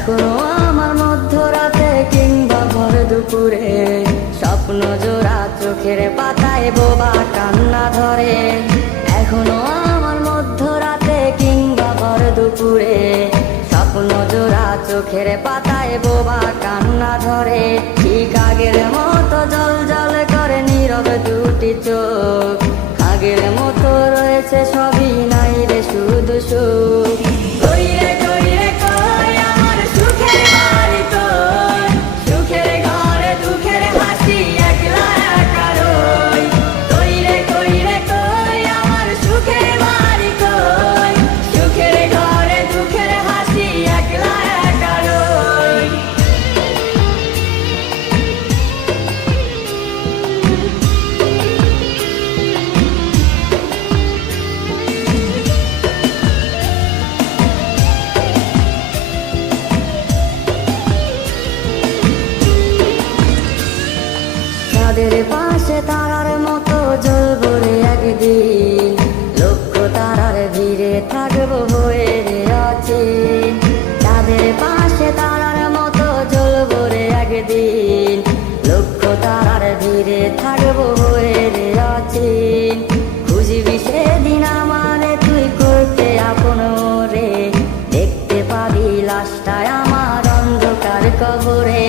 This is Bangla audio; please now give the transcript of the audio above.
এখনো আমার মধ্যরাতে কিংবা ভর দুপুরে স্বপ্ন জোড়া চোখের পাতায় বোবা কান্না ধরে। এখনো আমার মধ্যরাতে কিংবা ভর দুপুরে স্বপ্ন জোড়া চোখের পাতায় বোবা কান্না ধরে। ঠিক আগের মতো জল জল করে নীরব দুটি চোখ, আগের মতো রয়েছে সবই, নাই রে শুধু সুখ। তাদের পাশে তারার মতো জ্বলবো রে একদিন, লক্ষ তারার ভিড়ে থাকবো হয়ে রে অচিন। তাদের পাশে তারার মতো জ্বলবো রে একদিন, লক্ষ তারার ভিড়ে থাকবো হয়ে রে অচিন। খুঁজবি সেদিন আমারে তুই করতে আপন রে, দেখতে পাবি লাশটায় আমার অন্ধকার কবরে।